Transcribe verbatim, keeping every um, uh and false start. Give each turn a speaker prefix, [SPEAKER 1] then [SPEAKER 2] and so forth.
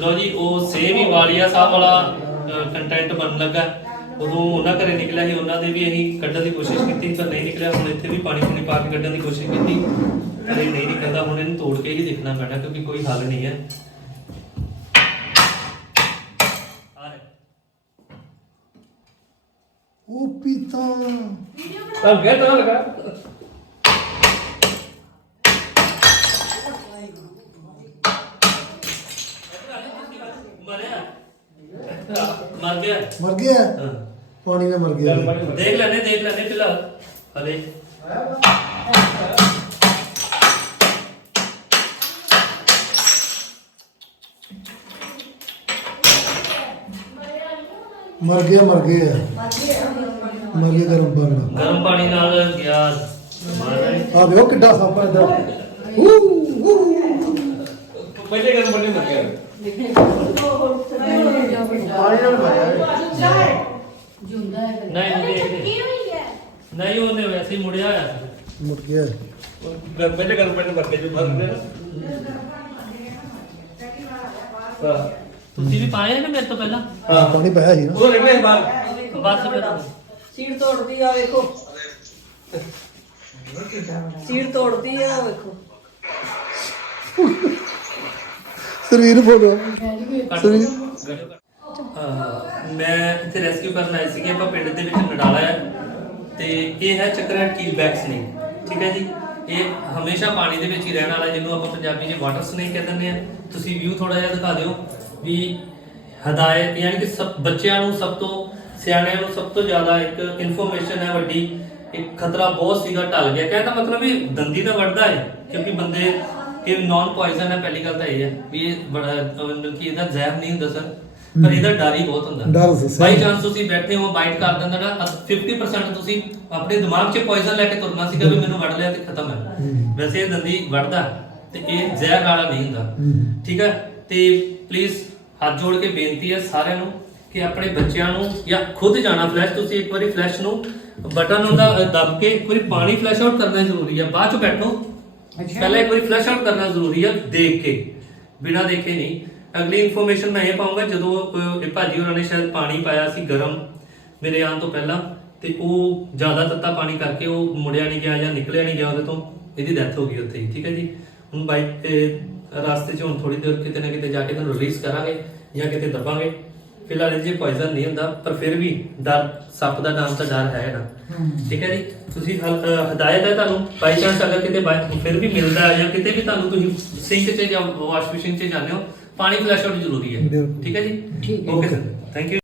[SPEAKER 1] लो जी वो सेम ही वालिया साहब वाला कंटेंट बन लगा उदों उन्होंने घरे निकलिया ही उन्होंने भी अं कढ़न की कोशिश की पर नहीं निकलिया हम इतने भी पानी पूनी पा के कढ़न की कोशिश की पर ये नहीं निकलता हम इन्हें तोड़ के ही देखना पैना क्योंकि कोई हल नहीं है।
[SPEAKER 2] ओ पीता
[SPEAKER 3] तब गया तो लगा
[SPEAKER 1] मर गया
[SPEAKER 2] मर गया
[SPEAKER 1] हाँ।
[SPEAKER 2] पानी में मर गया
[SPEAKER 1] देख लेने देख लेने फिलहाल हले
[SPEAKER 2] मर गया मर गया मर गया गर्म पानी ਨਾਲ।
[SPEAKER 1] गर्म पानी नाल गया मार
[SPEAKER 2] आ देखो किड्डा सप है इधर
[SPEAKER 3] पहले गर्म पानी मर गया
[SPEAKER 1] नहीं नहीं नहीं ਉਹਨੇ ਵੈਸੇ ਹੀ ਮੁੜਿਆ ਆਇਆ
[SPEAKER 2] मुड़ गया
[SPEAKER 3] गर्म पहले गर्म पानी मर गया जो भर गया हां
[SPEAKER 1] ਤੁਸੀਂ ਵੀ ਪਾਏ ਨੇ ਮੇਰੇ ਤੋਂ ਪਹਿਲਾਂ
[SPEAKER 2] हाँ पानी पाया ही ना
[SPEAKER 3] वो निकले बाहर
[SPEAKER 1] ਬਸ ਫਿਰ
[SPEAKER 4] ਸੀੜ ਤੋੜਦੀ ਆ ਵੇਖੋ ਸੀੜ ਤੋੜਦੀ ਆ ਵੇਖੋ
[SPEAKER 2] शरीर फोटो
[SPEAKER 1] ਮੈਂ ਇੱਥੇ ਰੈਸਕਿਊ ਕਰਨ ਆਈ ਸੀ ਆਪਾਂ ਪਿੰਡ ਦੇ ਵਿੱਚ ਨਡਾਲਾ ਹੈ ਤੇ ਇਹ ਹੈ ਚੱਕਰੈਂਟ ਕੀਲਬੈਕ ਸਨੇਕ ਠੀਕ ਹੈ ਜੀ ਇਹ ਹਮੇਸ਼ਾ ਪਾਣੀ ਦੇ ਵਿੱਚ ਹੀ ਰਹਿਣ ਵਾਲਾ ਜਿਹਨੂੰ ਆਪਾਂ ਪੰਜਾਬੀ 'ਚ ਵਾਟਰ ਸਨੇਕ ਕਹਿ ਦਿੰਦੇ ਆ। ਤੁਸੀਂ ਵਿਊ ਥੋੜਾ ਜਿਹਾ ਦਿਖਾ ਦਿਓ ਵੀ ਹਦਾਇਤ ਯਾਨੀ ਕਿ ਸਭ ਬੱਚਿਆਂ ਨੂੰ ਸਭ ਤੋਂ ਸਿਆਣਿਆਂ ਨੂੰ ਸਭ ਤੋਂ ਜ਼ਿਆਦਾ ਇੱਕ ਇਨਫੋਰਮੇਸ਼ਨ ਹੈ ਵੱਡੀ ਇੱਕ ਖਤਰਾ ਬਹੁਤ ਸੀਗਾ ਟਲ ਗਿਆ ਕਹਿੰਦਾ ਮਤਲਬ ਵੀ ਦੰਦੀ ਤਾਂ ਵੱਢਦਾ ਹੈ ਕਿਉਂਕਿ ਬੰਦੇ ਇਹ ਨਾਨ ਪੋਇਜ਼ਨ ਹੈ ਪਹਿਲੀ ਗੱਲ ਤਾਂ ਇਹ ਹੈ ਵੀ ਇਹ ਬੜਾ ਮਤਲਬ ਕਿ ਇਹਦਾ ਜ਼ਹਿਰ ਨਹੀਂ ਹੁੰਦਾ ਸਰ ਪਰ ਇਹਦਾ ਡਰ ਹੀ ਬਹੁਤ ਹੁੰਦਾ
[SPEAKER 2] ਡਰ ਹੁੰਦਾ
[SPEAKER 1] ਬਾਈ ਚਾਂਸ ਤੁਸੀਂ ਬੈਠੇ ਹੋ ਬਾਈਟ ਕਰ ਦਿੰਦਾ ਨਾ ਫਿਫਟੀ ਪਰਸੈਂਟ ਤੁਸੀਂ ਆਪਣੇ ਦਿਮਾਗ 'ਚ ਪੋਇਜ਼ਨ ਲੈ ਕੇ ਤੁਰਨਾ ਸੀਗਾ ਵੀ ਮੈਨੂੰ ਵੱਢ ਲਿਆ ਤੇ ਖਤਮ ਹੈ ਵੈਸੇ ਇਹ ਦੰਦੀ ਵੱਢਦਾ ਤੇ ਇਹ ਜ਼ਹਿਰ ਵਾਲਾ ਨਹੀਂ ਹੁੰਦਾ ਠੀਕ ਹੈ। ਤੇ ਪਲੀਜ਼ ਹੱਥ ਜੋੜ ਕੇ ਬੇਨਤੀ ਹੈ ਸਾਰਿਆਂ ਨੂੰ ਕਿ ਆਪਣੇ ਬੱਚਿਆਂ ਨੂੰ ਜਾਂ ਖੁਦ ਜਾਣਾ ਫਲੈਸ਼ ਤੁਸੀਂ ਇੱਕ ਵਾਰੀ ਫਲੈਸ਼ ਨੂੰ ਬਟਨ ਹੁੰਦਾ ਦੱਬ ਕੇ ਇੱਕ ਵਾਰੀ ਪਾਣੀ ਫਲੈਸ਼ ਆਊਟ ਕਰਨਾ ਜ਼ਰੂਰੀ ਹੈ ਬਾਅਦ ਚ ਬੈਠੋ ਪਹਿਲਾਂ ਇੱਕ ਵਾਰੀ ਫਲੈਸ਼ ਆਊਟ ਕਰਨਾ ਜ਼ਰੂਰੀ ਹੈ ਦੇਖ ਕੇ ਬਿਨਾਂ ਦੇਖੇ ਨਹੀਂ। ਅਗਲੀ ਇਨਫੋਰਮੇਸ਼ਨ ਮੈਂ ਇਹ ਪਾਉਂਗਾ ਜਦੋਂ ਇਹ ਭਾਜੀ ਉਹਨਾਂ ਨੇ ਸ਼ਾਇਦ ਪਾਣੀ ਪਾਇਆ ਸੀ ਗਰਮ ਮੇਰੇ ਆਉਣ ਤੋਂ ਪਹਿਲਾਂ ਤੇ ਉਹ ਜ਼ਿਆਦਾ ਤੱਤਾ ਪਾਣੀ ਕਰਕੇ ਉਹ ਮੁੜਿਆ ਨਹੀਂ ਗਿਆ ਜਾਂ ਨਿਕਲਿਆ ਨਹੀਂ ਗਿਆ ਉਹਦੇ ਤੋਂ ਇਹਦੀ ਡੈਥ ਹੋ ਗਈ ਉੱਥੇ ਹੀ ਠੀਕ ਹੈ ਜੀ। ਹੁਣ ਬਾਈਕ ਰਾਸਤੇ 'ਚ ਹੁਣ ਥੋੜੀ ਦੇਰ ਕਿਤੇ ਨਾ ਕਿਤੇ ਜਾ ਕੇ ਤੁਹਾਨੂੰ ਰਿਲੀਜ਼ ਕਰਾਂਗੇ ਜਾਂ ਕਿਤੇ ਦਬਾਂਗੇ ਫਿਲਹਾਲ ਇਹ ਪੋਇਜ਼ਨ ਨਹੀਂ ਹੁੰਦਾ ਪਰ ਫਿਰ ਵੀ ਡਰ ਸੱਪ ਦਾ ਨਾਮ ਤਾਂ ਡਰ ਹੈ ਨਾ ਠੀਕ ਹੈ ਜੀ। ਤੁਸੀਂ ਹਦਾਇਤ ਹੈ ਤੁਹਾਨੂੰ ਬਾਈ ਚਾਂਸ ਅਗਰ ਕਿਤੇ ਫਿਰ ਵੀ ਮਿਲਦਾ ਹੈ ਜਾਂ ਕਿਤੇ ਵੀ ਤੁਹਾਨੂੰ ਤੁਸੀਂ ਸਿੰਕ 'ਚ ਜਾਂ ਵਾਸ਼ ਬੇਸਿਨ 'ਚ ਜਾਂਦੇ ਹੋ ਪਾਣੀ ਫਲੈਸ਼ ਆਊਟ ਜ਼ਰੂਰੀ ਹੈ ਠੀਕ ਹੈ ਜੀ। Okay sir thank you.